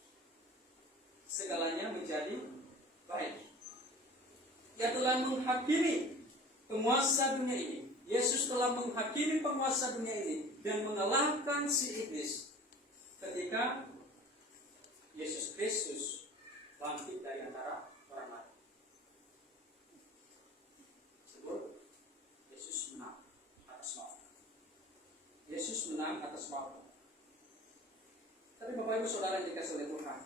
Segalanya menjadi baik. Ia telah menghakimi penguasa dunia ini. Yesus telah menghakimi penguasa dunia ini dan mengalahkan si iblis ketika Yesus Kristus bangkit dari antara orang mati. Sebut Yesus menang atas maut. Yesus menang atas maut. Tapi Bapak Ibu Saudara yang dikasihi oleh Tuhan,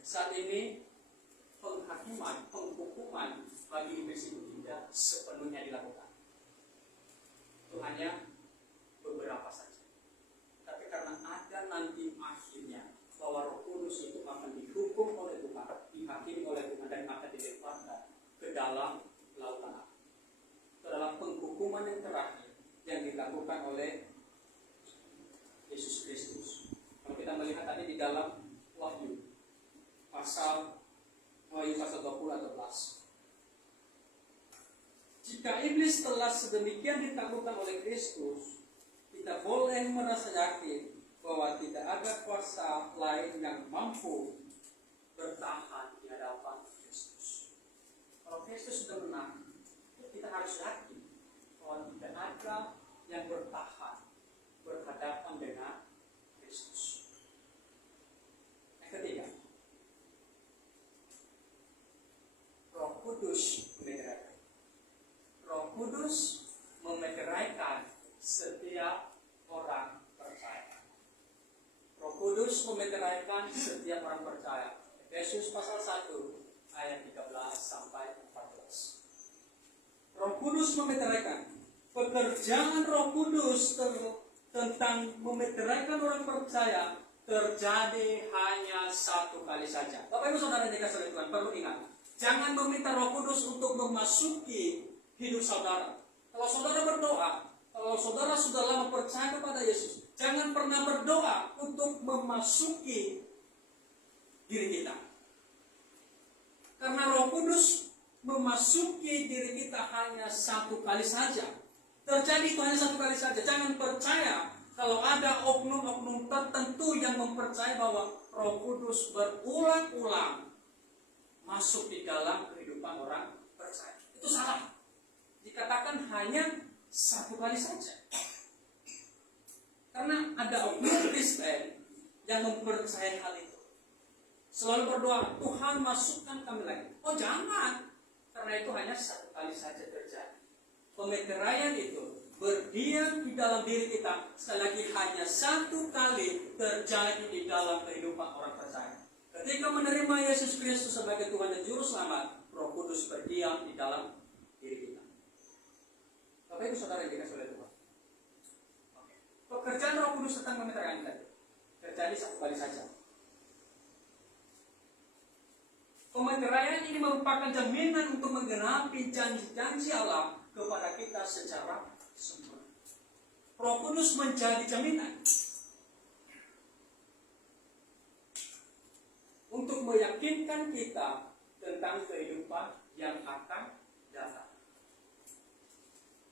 saat ini penghakiman, penghukuman bagi iblis itu tidak sepenuhnya dilakukan. Itu hanya beberapa saja. Tapi karena ada nanti akhirnya bahwa Roh Kudus itu akan dihukum oleh Tuhan, dihakimi oleh Tuhan, dan akan dilemparkan ke dalam lautan api. Itu adalah penghukuman yang terakhir yang dilakukan oleh Yesus Kristus. Kalau kita melihat tadi di dalam Wahyu pasal 20 atau 11, jika iblis telah sedemikian ditaklukkan oleh Kristus, kita boleh merasa yakin bahwa tidak ada kuasa lain yang mampu bertahan di hadapan Kristus. Kalau Kristus sudah menang, kita harus yakin bahwa tidak ada yang bertahan berhadapan dengan Kristus. Yang ketiga, Roh Kudus memeteraikan. Roh Kudus memeteraikan setiap orang percaya. Roh Kudus memeteraikan setiap orang percaya. Efesus pasal 1 ayat 13 sampai 14. Roh Kudus memeteraikan. Pekerjaan Roh Kudus tentang memeteraikan orang percaya terjadi hanya satu kali saja. Bapak Ibu Saudara yang dikasihi oleh Tuhan, perlu ingat, jangan meminta Roh Kudus untuk memasuki hidup saudara. Kalau saudara berdoa, kalau saudara sudah lama percaya kepada Yesus, jangan pernah berdoa untuk memasuki diri kita. Karena Roh Kudus memasuki diri kita hanya satu kali saja. Terjadi itu hanya satu kali saja. Jangan percaya kalau ada oknum-oknum tertentu yang mempercayai bahwa Roh Kudus berulang-ulang masuk di dalam kehidupan orang percaya. Itu salah. Dikatakan hanya satu kali saja. Karena ada oknum Kristen yang mempercayai hal itu. Selalu berdoa, Tuhan masukkan kami lagi. Oh jangan. Karena itu hanya satu kali saja terjadi. Pemeteraian itu berdiam di dalam diri kita, sekali lagi hanya satu kali terjadi di dalam kehidupan orang percaya. Ketika menerima Yesus Kristus sebagai Tuhan dan Juru Selamat, Roh Kudus berdiam di dalam diri kita. Bapak Ibu Saudara yang dikasihi oleh Tuhan. Pekerjaan Roh Kudus tentang memeteraikan tadi terjadi satu kali saja. Pemeteraian ini merupakan jaminan untuk menggenapi janji-janji Allah kepada kita secara sempurna. Roh Kudus menjadi jaminan untuk meyakinkan kita tentang kehidupan yang akan datang.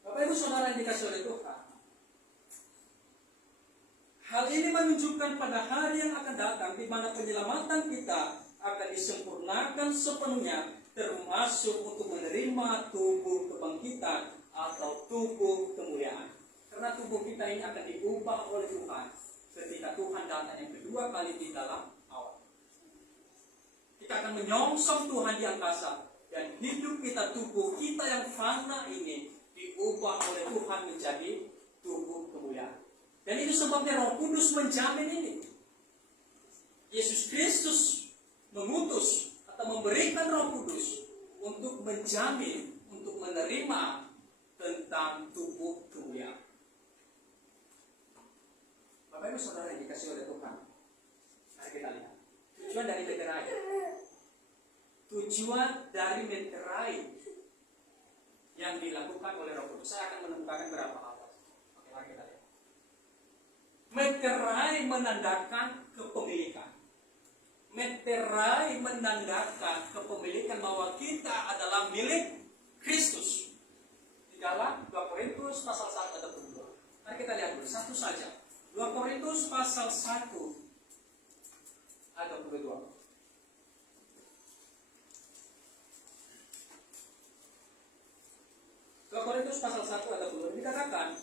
Bapak Ibu Saudara yang dikasihi oleh Tuhan, hal ini menunjukkan pada hari yang akan datang di mana penyelamatan kita akan disempurnakan sepenuhnya, termasuk untuk menerima tubuh kebangkitan atau tubuh kemuliaan. Karena tubuh kita ini akan diubah oleh Tuhan ketika Tuhan datang yang kedua kali di dalam awan. Kita akan menyongsong Tuhan di angkasa, dan hidup kita, tubuh kita yang fana ini diubah oleh Tuhan menjadi tubuh kemuliaan. Dan itu sebabnya Roh Kudus menjamin ini. Yesus Kristus mengutus atau memberikan Roh Kudus untuk menjamin, untuk menerima tentang tubuh yang. Bapak Ibu Saudara yang dikasih oleh Tuhan, mari kita lihat tujuan dari meterai. Tujuan dari meterai yang dilakukan oleh Roh Kudus. Saya akan menemukan beberapa hal. Oke, mari kita lihat. Meterai menandakan kepemilikan. Meterai menandakan kepemilikan bahwa kita adalah milik Kristus. Di dalam 2 Korintus pasal 1 atau 2. Mari kita lihat dulu satu saja. 2 Korintus pasal 1 atau 2. 2 Korintus pasal 1 atau 2 dikatakan,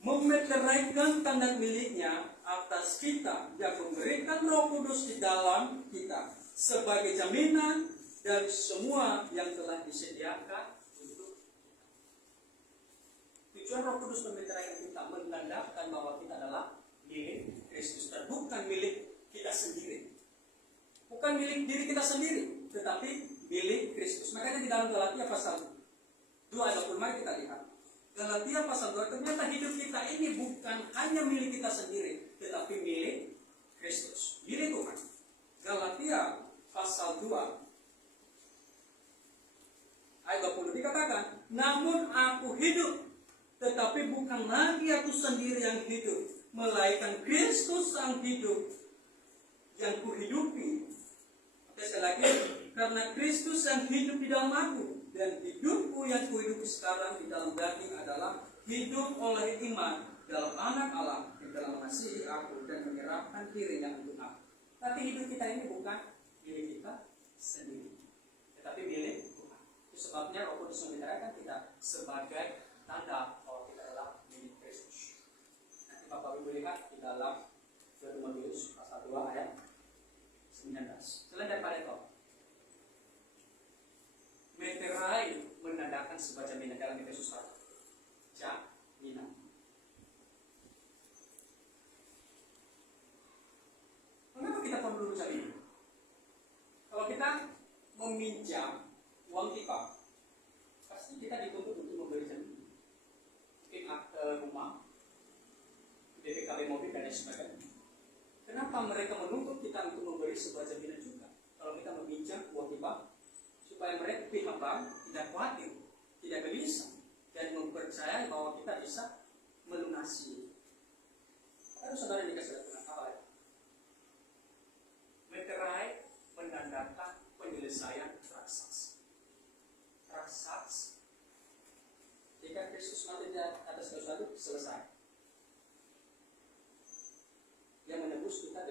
memeteraikan tanda miliknya atas kita yang memberikan Roh Kudus di dalam kita sebagai jaminan dari semua yang telah disediakan untuk kita. Tujuan Roh Kudus memeteraikan kita menandakan bahwa kita adalah milik Kristus dan bukan milik kita sendiri. Bukan milik diri kita sendiri, tetapi milik Kristus. Makanya di dalam Galatia pasal 2 ayat 20, mari kita lihat. Galatia pasal 2, ternyata hidup kita ini bukan hanya milik kita sendiri, tetapi milik Kristus, milik Tuhan. Galatia pasal 2 ayat 20 dikatakan, namun aku hidup, tetapi bukan lagi aku sendiri yang hidup, melainkan Kristus yang hidup, yang kuhidupi. Sekali lagi, karena Kristus yang hidup di dalam aku, dan hidupku yang kuhidupi sekarang di dalam daging adalah hidup oleh iman dalam anak Allah yang telah mengasihi aku dan menyerahkan dirinya untuk aku. Tapi hidup kita ini bukan milik kita sendiri, tetapi milik Tuhan. Itu sebabnya Roh Kudus menyerahkan kita sebagai tanda bahwa kita adalah milik Kristus. Nanti Bapak Ibu lihat di dalam 2 Timotius pasal 2 ayat 19. Selain daripada itu, meterai menandakan sebuah jaminan dalam Efesus 1. Jaminan. Mengapa kita perlu jaminan? Kalau kita meminjam uang kita, pasti kita dituntut untuk memberi jaminan. Mungkin akte rumah, DPKB mobil dan sebagainya. Kenapa mereka menuntut kita untuk memberi sebuah jaminan juga? Kalau kita meminjam uang kita, supaya mereka pihak bank tidak khawatir, tidak gelisah, dan mempercayai bahwa kita bisa melunasi. Kalau saudara dikasih dengan apa lagi? Meterai menandakan penyelesaian transaksi. Transaksi. Jika Kristus mati di atas kayu salib, selesai. Yang menebus kita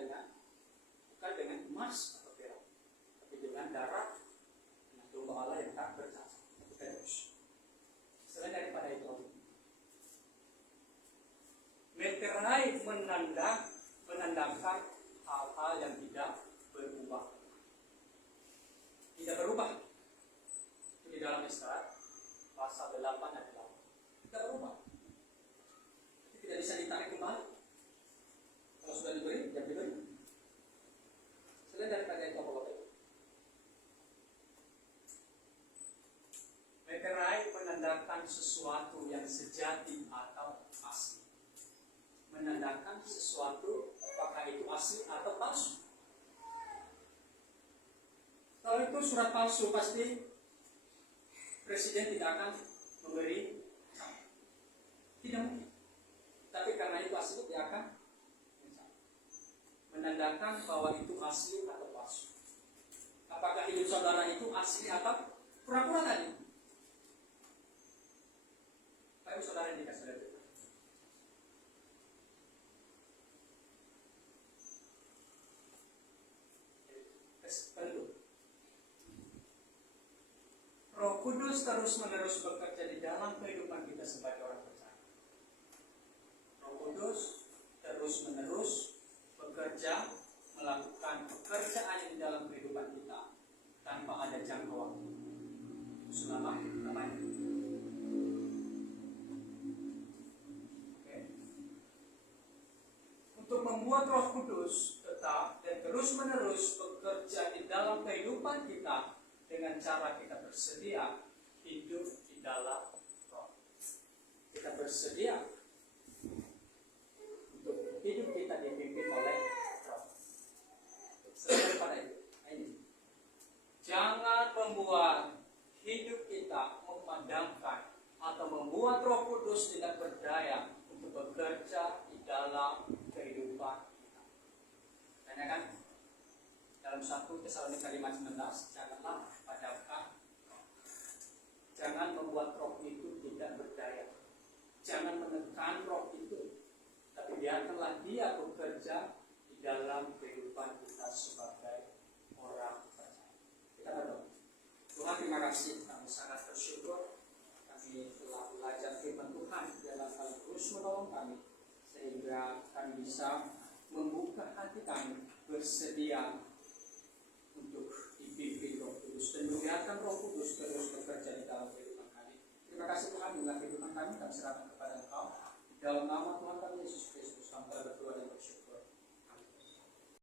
bukan dengan emas atau perak, tapi dengan darah domba Allah yang tak bercacat. Selain daripada itu, meterai menandakan hal-hal yang tidak berubah. Tidak berubah. Itu di dalam Istilah pasal 8 ayat 8. Tidak berubah. Itu tidak bisa ditarik kembali. Kalau sudah diberi, ya diberi. Selain daripada itu, meterai menandakan sesuatu yang sejati atau asli. Menandakan sesuatu apakah itu asli atau palsu. Kalau itu surat palsu, pasti presiden tidak akan memberi catat. Tidak mungkin. Tapi karena itu asli, dia akan mencatat. Menandakan bahwa itu asli atau palsu. Apakah hidup saudara itu asli atau pura-pura tadi? Bapak saudara yang dikasih oleh Tuhan. Tentu Roh Kudus terus-menerus bekerja di dalam kehidupan kita sebagai orang percaya. Roh Kudus terus-menerus bekerja, melakukan pekerjaan di dalam kehidupan kita tanpa ada jangka waktu. Selama-lamanya. Untuk membuat Roh Kudus tetap dan terus-menerus bekerja di dalam kehidupan kita dengan cara kita bersedia hidup di dalam Roh. Kita bersedia untuk hidup kita dipimpin oleh Roh. Sesuai pada itu. Ini. Jangan membuat hidup kita memadamkan atau membuat Roh Kudus tidak berdaya untuk bekerja di dalam kehidupan kita. Tanya kan? Dalam 1 Tesalonika 5:19, janganlah padamkan, jangan membuat Roh itu tidak berdaya, jangan menekan Roh itu, tapi biarkanlah Dia bekerja di dalam kehidupan kita sebagai orang percaya. Kita berdoa. Tuhan, terima kasih, kami sangat bersyukur kami telah belajar firman Tuhan dalam hal terus menolong kami sehingga kami bisa membuka hati kami bersedia untuk dipimpin Roh Kudus dan membiarkan Roh Kudus terus bekerja di dalam kehidupan kami. Terima kasih Tuhan, dengan kehidupan kami serahkan kepada Engkau. Dalam nama Tuhan kami